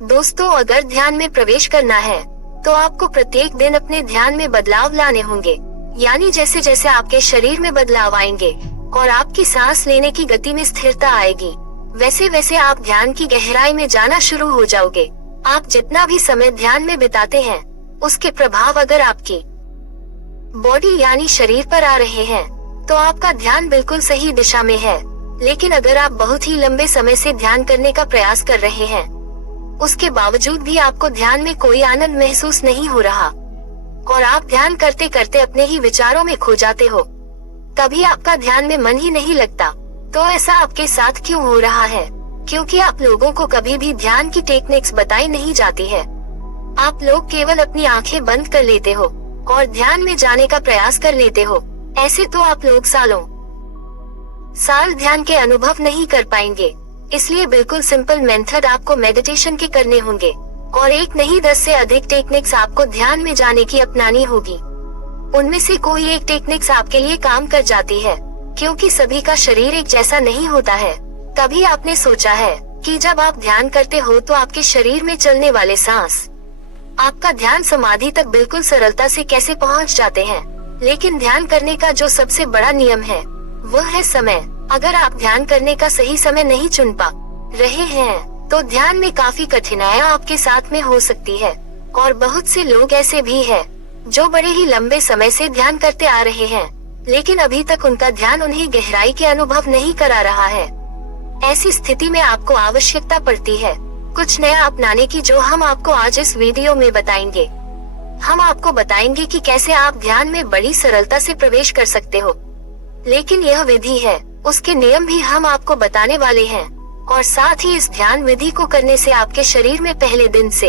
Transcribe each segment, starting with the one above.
दोस्तों, अगर ध्यान में प्रवेश करना है तो आपको प्रत्येक दिन अपने ध्यान में बदलाव लाने होंगे। यानी जैसे जैसे आपके शरीर में बदलाव आएंगे और आपकी सांस लेने की गति में स्थिरता आएगी, वैसे वैसे आप ध्यान की गहराई में जाना शुरू हो जाओगे। आप जितना भी समय ध्यान में बिताते हैं, उसके प्रभाव अगर आपकी बॉडी यानी शरीर पर आ रहे हैं, तो आपका ध्यान बिल्कुल सही दिशा में है। लेकिन अगर आप बहुत ही लंबे समय से ध्यान करने का प्रयास कर रहे हैं, उसके बावजूद भी आपको ध्यान में कोई आनंद महसूस नहीं हो रहा और आप ध्यान करते करते अपने ही विचारों में खो जाते हो, कभी आपका ध्यान में मन ही नहीं लगता, तो ऐसा आपके साथ क्यों हो रहा है? क्योंकि आप लोगों को कभी भी ध्यान की टेक्निक्स बताई नहीं जाती है। आप लोग केवल अपनी आंखें बंद कर लेते हो और ध्यान में जाने का प्रयास कर लेते हो। ऐसे तो आप लोग सालों साल ध्यान के अनुभव नहीं कर पाएंगे। इसलिए बिल्कुल सिंपल मेथड आपको मेडिटेशन के करने होंगे और एक नहीं 10 से अधिक टेक्निक्स आपको ध्यान में जाने की अपनानी होगी। उनमें से कोई एक टेक्निक्स आपके लिए काम कर जाती है, क्योंकि सभी का शरीर एक जैसा नहीं होता है। कभी आपने सोचा है कि जब आप ध्यान करते हो तो आपके शरीर में चलने वाले सांस आपका ध्यान समाधि तक बिल्कुल सरलता से कैसे पहुंच जाते हैं? लेकिन ध्यान करने का जो सबसे बड़ा नियम है, वह है समय। अगर आप ध्यान करने का सही समय नहीं चुन पा रहे हैं, तो ध्यान में काफी कठिनाइयां आपके साथ में हो सकती है। और बहुत से लोग ऐसे भी हैं, जो बड़े ही लंबे समय से ध्यान करते आ रहे हैं, लेकिन अभी तक उनका ध्यान उन्हें गहराई के अनुभव नहीं करा रहा है। ऐसी स्थिति में आपको आवश्यकता पड़ती है कुछ नया अपनाने की, जो हम आपको आज इस वीडियो में बताएंगे। हम आपको बताएंगे कि कैसे आप ध्यान में बड़ी सरलता से प्रवेश कर सकते हो। लेकिन यह विधि है, उसके नियम भी हम आपको बताने वाले हैं, और साथ ही इस ध्यान विधि को करने से आपके शरीर में पहले दिन से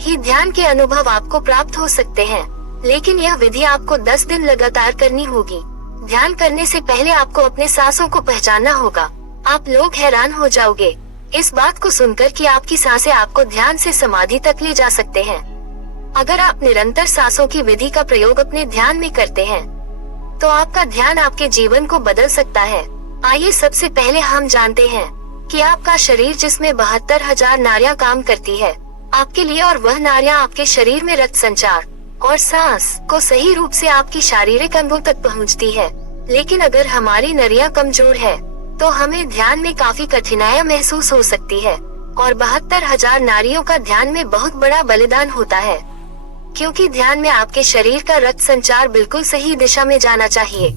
ही ध्यान के अनुभव आपको प्राप्त हो सकते हैं। लेकिन यह विधि आपको 10 दिन लगातार करनी होगी। ध्यान करने से पहले आपको अपने सांसों को पहचानना होगा। आप लोग हैरान हो जाओगे इस बात को सुनकर कि आपकी सांसें आपको ध्यान से समाधि तक ले जा सकते हैं। अगर आप निरंतर सांसों की विधि का प्रयोग अपने ध्यान में करते हैं, तो आपका ध्यान आपके जीवन को बदल सकता है। आइए सबसे पहले हम जानते हैं कि आपका शरीर, जिसमें 72,000 नाड़ियां काम करती है आपके लिए, और वह नाड़ियां आपके शरीर में रक्त संचार और सांस को सही रूप से आपकी शारीरिक अंगों तक पहुंचती है। लेकिन अगर हमारी नाड़ियां कमजोर है, तो हमें ध्यान में काफी कठिनाइयां महसूस हो सकती है। और 72,000 नाड़ियों का ध्यान में बहुत बड़ा बलिदान होता है, क्योंकि ध्यान में आपके शरीर का रक्त संचार बिल्कुल सही दिशा में जाना चाहिए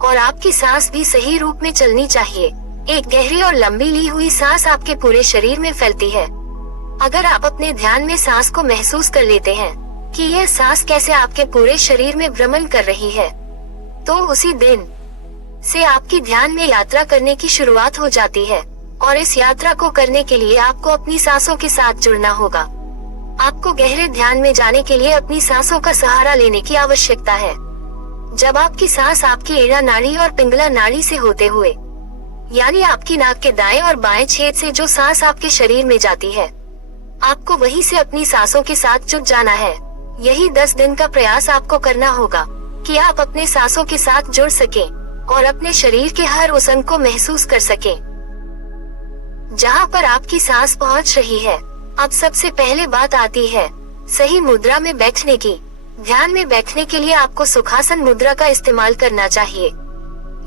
और आपकी सांस भी सही रूप में चलनी चाहिए। एक गहरी और लंबी ली हुई सांस आपके पूरे शरीर में फैलती है। अगर आप अपने ध्यान में सांस को महसूस कर लेते हैं कि यह सांस कैसे आपके पूरे शरीर में भ्रमण कर रही है, तो उसी दिन से आपकी ध्यान में यात्रा करने की शुरुआत हो जाती है। और इस यात्रा को करने के लिए आपको अपनी सांसों के साथ जुड़ना होगा। आपको गहरे ध्यान में जाने के लिए अपनी सांसों का सहारा लेने की आवश्यकता है। जब आपकी सांस आपकी एड़ा नाड़ी और पिंगला नाड़ी से होते हुए, यानी आपकी नाक के दाएं और बाएं छेद से जो सांस आपके शरीर में जाती है, आपको वहीं से अपनी सांसों के साथ जुड़ जाना है। यही 10 दिन का प्रयास आपको करना होगा कि आप अपने सांसों के साथ जुड़ सकें और अपने शरीर के हर उस अंग को महसूस कर सकें जहां पर आपकी सांस पहुंच रही है। अब सबसे पहले बात आती है सही मुद्रा में बैठने की। ध्यान में बैठने के लिए आपको सुखासन मुद्रा का इस्तेमाल करना चाहिए,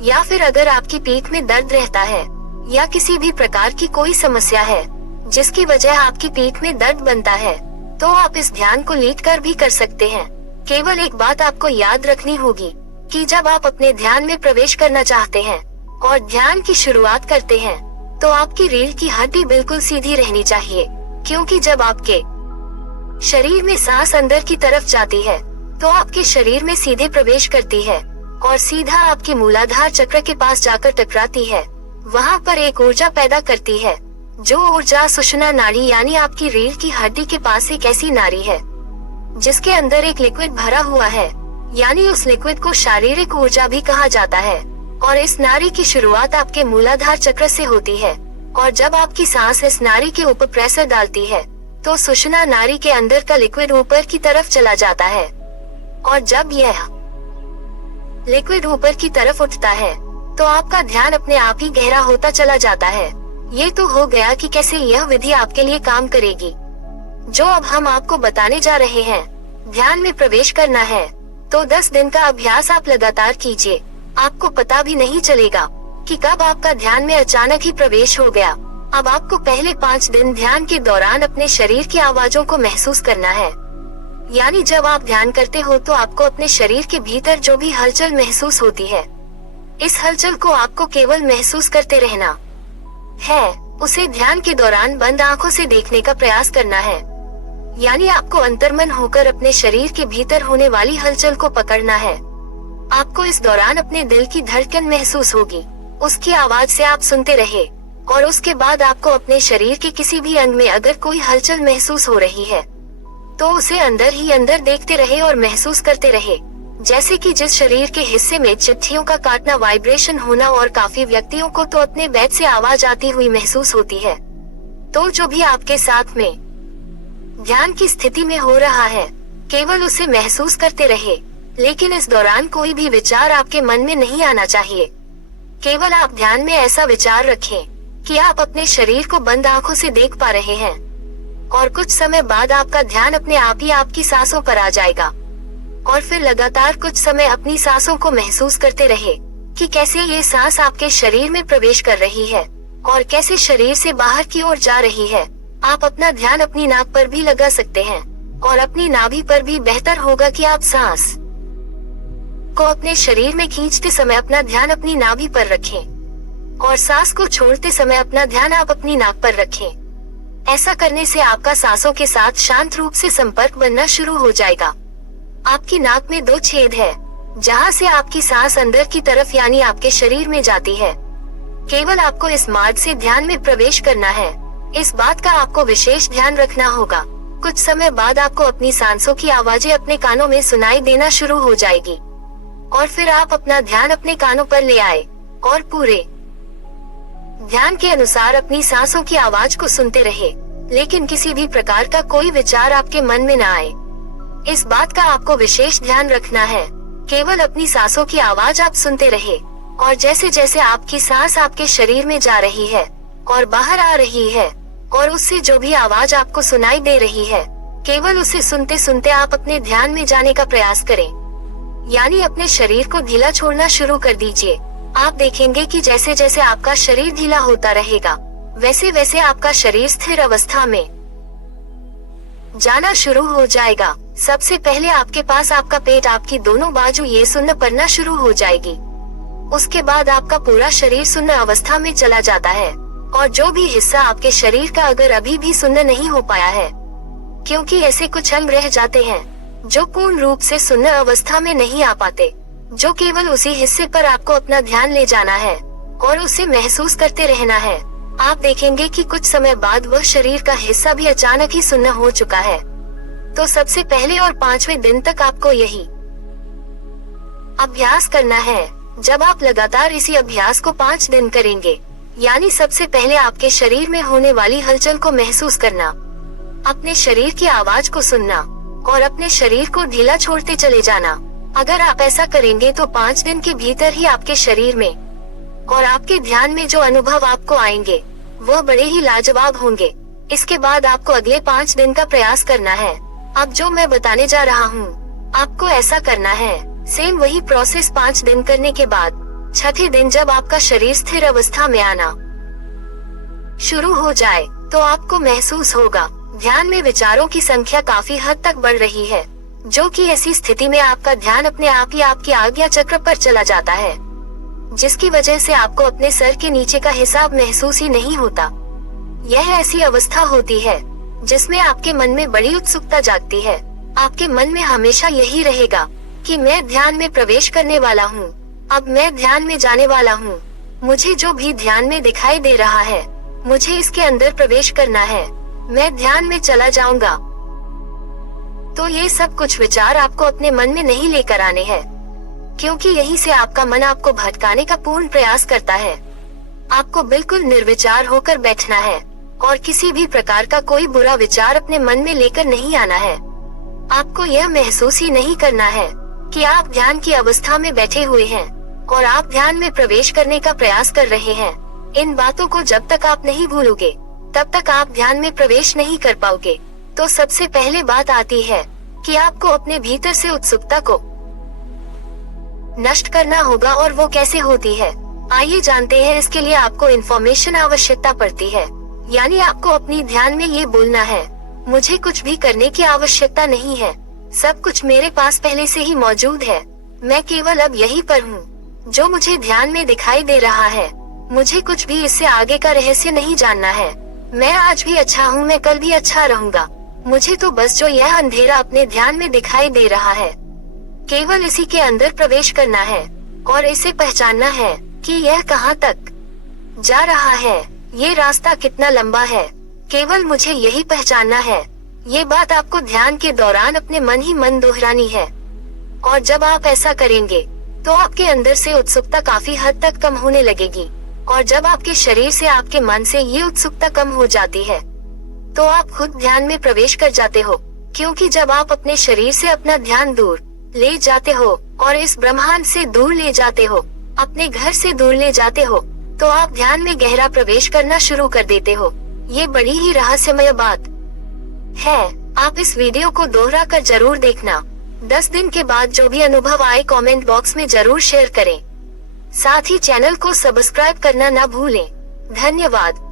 या फिर अगर आपकी पीठ में दर्द रहता है या किसी भी प्रकार की कोई समस्या है जिसकी वजह आपकी पीठ में दर्द बनता है, तो आप इस ध्यान को लेटकर भी कर सकते हैं। केवल एक बात आपको याद रखनी होगी कि जब आप अपने ध्यान में प्रवेश करना चाहते हैं और ध्यान की शुरुआत करते हैं, तो आपकी रीढ़ की हड्डी बिल्कुल सीधी रहनी चाहिए, क्योंकि जब आपके शरीर में सांस अंदर की तरफ जाती है, तो आपके शरीर में सीधे प्रवेश करती है और सीधा आपके मूलाधार चक्र के पास जाकर टकराती है। वहां पर एक ऊर्जा पैदा करती है, जो ऊर्जा सुषुम्ना नाड़ी यानी आपकी रीढ़ की हड्डी के पास एक ऐसी नाड़ी है जिसके अंदर एक लिक्विड भरा हुआ है, यानी उस लिक्विड को शारीरिक ऊर्जा भी कहा जाता है। और इस नाड़ी की शुरुआत आपके मूलाधार चक्र से होती है, और जब आपकी सांस इस नाड़ी के ऊपर प्रेशर डालती है, तो सुषुम्ना नाड़ी के अंदर का लिक्विड ऊपर की तरफ चला जाता है। और जब यह लिक्विड ऊपर की तरफ उठता है, तो आपका ध्यान अपने आप ही गहरा होता चला जाता है। ये तो हो गया कि कैसे यह विधि आपके लिए काम करेगी। जो अब हम आपको बताने जा रहे हैं, ध्यान में प्रवेश करना है तो 10 दिन का अभ्यास आप लगातार कीजिए। आपको पता भी नहीं चलेगा कि कब आपका ध्यान में अचानक ही प्रवेश हो गया। अब आपको पहले 5 दिन ध्यान के दौरान अपने शरीर की आवाजों को महसूस करना है। यानी जब आप ध्यान करते हो तो आपको अपने शरीर के भीतर जो भी हलचल महसूस होती है, इस हलचल को आपको केवल महसूस करते रहना है। उसे ध्यान के दौरान बंद आंखों से देखने का प्रयास करना है। यानी आपको अंतर्मन होकर अपने शरीर के भीतर होने वाली हलचल को पकड़ना है। आपको इस दौरान अपने दिल की धड़कन महसूस होगी, उसकी आवाज से आप सुनते रहे और उसके बाद आपको अपने शरीर के किसी भी अंग में अगर कोई हलचल महसूस हो रही है तो उसे अंदर ही अंदर देखते रहे और महसूस करते रहे। जैसे कि जिस शरीर के हिस्से में चिट्ठियों का काटना, वाइब्रेशन होना और काफी व्यक्तियों को तो अपने बेड से आवाज आती हुई महसूस होती है। तो जो भी आपके साथ में ध्यान की स्थिति में हो रहा है, केवल उसे महसूस करते रहे। लेकिन इस दौरान कोई भी विचार आपके मन में नहीं आना चाहिए। केवल आप ध्यान में ऐसा विचार रखें कि आप अपने शरीर को बंद आंखों से देख पा रहे हैं और कुछ समय बाद आपका ध्यान अपने आप ही आपकी सांसों पर आ जाएगा। और फिर लगातार कुछ समय अपनी सांसों को महसूस करते रहे कि कैसे ये सांस आपके शरीर में प्रवेश कर रही है और कैसे शरीर से बाहर की ओर जा रही है। आप अपना ध्यान अपनी नाक पर भी लगा सकते हैं और अपनी नाभि पर भी। बेहतर होगा कि आप सांस को अपने शरीर में खींचते समय अपना ध्यान अपनी नाभि पर रखें और सांस को छोड़ते समय अपना ध्यान आप अपनी नाक पर रखें। ऐसा करने से आपका सांसों के साथ शांत रूप से संपर्क बनना शुरू हो जाएगा। आपकी नाक में 2 छेद है जहां से आपकी सांस अंदर की तरफ यानी आपके शरीर में जाती है। केवल आपको इस मार्ग से ध्यान में प्रवेश करना है। इस बात का आपको विशेष ध्यान रखना होगा। कुछ समय बाद आपको अपनी सांसों की आवाजें अपने कानों में सुनाई देना शुरू हो जाएगी और फिर आप अपना ध्यान अपने कानों पर ले आए और पूरे ध्यान के अनुसार अपनी सांसों की आवाज को सुनते रहे, लेकिन किसी भी प्रकार का कोई विचार आपके मन में न आए। इस बात का आपको विशेष ध्यान रखना है। केवल अपनी सांसों की आवाज आप सुनते रहे और जैसे जैसे आपकी सांस आपके शरीर में जा रही है और बाहर आ रही है और उससे जो भी आवाज आपको सुनाई दे रही है, केवल उसे सुनते सुनते आप अपने ध्यान में जाने का प्रयास करें। यानी अपने शरीर को ढीला छोड़ना शुरू कर दीजिए। आप देखेंगे कि जैसे जैसे आपका शरीर ढीला होता रहेगा, वैसे वैसे आपका शरीर स्थिर अवस्था में जाना शुरू हो जाएगा। सबसे पहले आपके पास आपका पेट, आपकी दोनों बाजू ये सुन्न पड़ना शुरू हो जाएगी। उसके बाद आपका पूरा शरीर सुन्न अवस्था में चला जाता है और जो भी हिस्सा आपके शरीर का अगर अभी भी सुन्न नहीं हो पाया है, क्योंकि ऐसे कुछ अंग रह जाते हैं जो पूर्ण रूप से सुन्न अवस्था में नहीं आ पाते, जो केवल उसी हिस्से पर आपको अपना ध्यान ले जाना है और उसे महसूस करते रहना है। आप देखेंगे कि कुछ समय बाद वह शरीर का हिस्सा भी अचानक ही सुन्न हो चुका है। तो सबसे पहले और 5वें दिन तक आपको यही अभ्यास करना है। जब आप लगातार इसी अभ्यास को 5 दिन करेंगे, यानी सबसे पहले आपके शरीर में होने वाली हलचल को महसूस करना, अपने शरीर की आवाज को सुनना और अपने शरीर को ढीला छोड़ते चले जाना। अगर आप ऐसा करेंगे तो 5 दिन के भीतर ही आपके शरीर में और आपके ध्यान में जो अनुभव आपको आएंगे वह बड़े ही लाजवाब होंगे। इसके बाद आपको अगले 5 दिन का प्रयास करना है। अब जो मैं बताने जा रहा हूँ, आपको ऐसा करना है। सेम वही प्रोसेस 5 दिन करने के बाद 6ठे दिन जब आपका शरीर स्थिर अवस्था में आना शुरू हो जाए तो आपको महसूस होगा ध्यान में विचारों की संख्या काफी हद तक बढ़ रही है, जो कि ऐसी स्थिति में आपका ध्यान अपने आप ही आपकी आज्ञा चक्र पर चला जाता है, जिसकी वजह से आपको अपने सर के नीचे का हिसाब महसूस ही नहीं होता। यह ऐसी अवस्था होती है जिसमें आपके मन में बड़ी उत्सुकता जागती है। आपके मन में हमेशा यही रहेगा कि मैं ध्यान में प्रवेश करने वाला हूँ, अब मैं ध्यान में जाने वाला हूँ। मुझे जो भी ध्यान में दिखाई दे रहा है, मुझे इसके अंदर प्रवेश करना है, मैं ध्यान में चला जाऊंगा। तो ये सब कुछ विचार आपको अपने मन में नहीं लेकर आने हैं, क्योंकि यहीं से आपका मन आपको भटकाने का पूर्ण प्रयास करता है। आपको बिल्कुल निर्विचार होकर बैठना है और किसी भी प्रकार का कोई बुरा विचार अपने मन में लेकर नहीं आना है। आपको यह महसूस ही नहीं करना है कि आप ध्यान की अवस्था में बैठे हुए हैं और आप ध्यान में प्रवेश करने का प्रयास कर रहे हैं। इन बातों को जब तक आप नहीं भूलोगे तब तक आप ध्यान में प्रवेश नहीं कर पाओगे। तो सबसे पहले बात आती है कि आपको अपने भीतर से उत्सुकता को नष्ट करना होगा, और वो कैसे होती है आइए जानते हैं। इसके लिए आपको इन्फॉर्मेशन आवश्यकता पड़ती है, यानी आपको अपनी ध्यान में ये बोलना है, मुझे कुछ भी करने की आवश्यकता नहीं है, सब कुछ मेरे पास पहले से ही मौजूद है, मैं केवल अब यहीं पर हूँ। जो मुझे ध्यान में दिखाई दे रहा है, मुझे कुछ भी इससे आगे का रहस्य नहीं जानना है। मैं आज भी अच्छा हूँ, मैं कल भी अच्छा रहूंगा। मुझे तो बस जो यह अंधेरा अपने ध्यान में दिखाई दे रहा है, केवल इसी के अंदर प्रवेश करना है और इसे पहचानना है कि यह कहाँ तक जा रहा है, ये रास्ता कितना लंबा है, केवल मुझे यही पहचानना है। ये बात आपको ध्यान के दौरान अपने मन ही मन दोहरानी है, और जब आप ऐसा करेंगे तो आपके अंदर से उत्सुकता काफी हद तक कम होने लगेगी, और जब आपके शरीर से आपके मन से ये उत्सुकता कम हो जाती है तो आप खुद ध्यान में प्रवेश कर जाते हो। क्योंकि जब आप अपने शरीर से अपना ध्यान दूर ले जाते हो और इस ब्रह्मांड से दूर ले जाते हो, अपने घर से दूर ले जाते हो, तो आप ध्यान में गहरा प्रवेश करना शुरू कर देते हो। ये बड़ी ही रहस्यमय बात है। आप इस वीडियो को दोहरा कर जरूर देखना। 10 दिन के बाद जो भी अनुभव आए कमेंट बॉक्स में जरूर शेयर करें। साथ ही चैनल को सब्सक्राइब करना ना भूलें। धन्यवाद।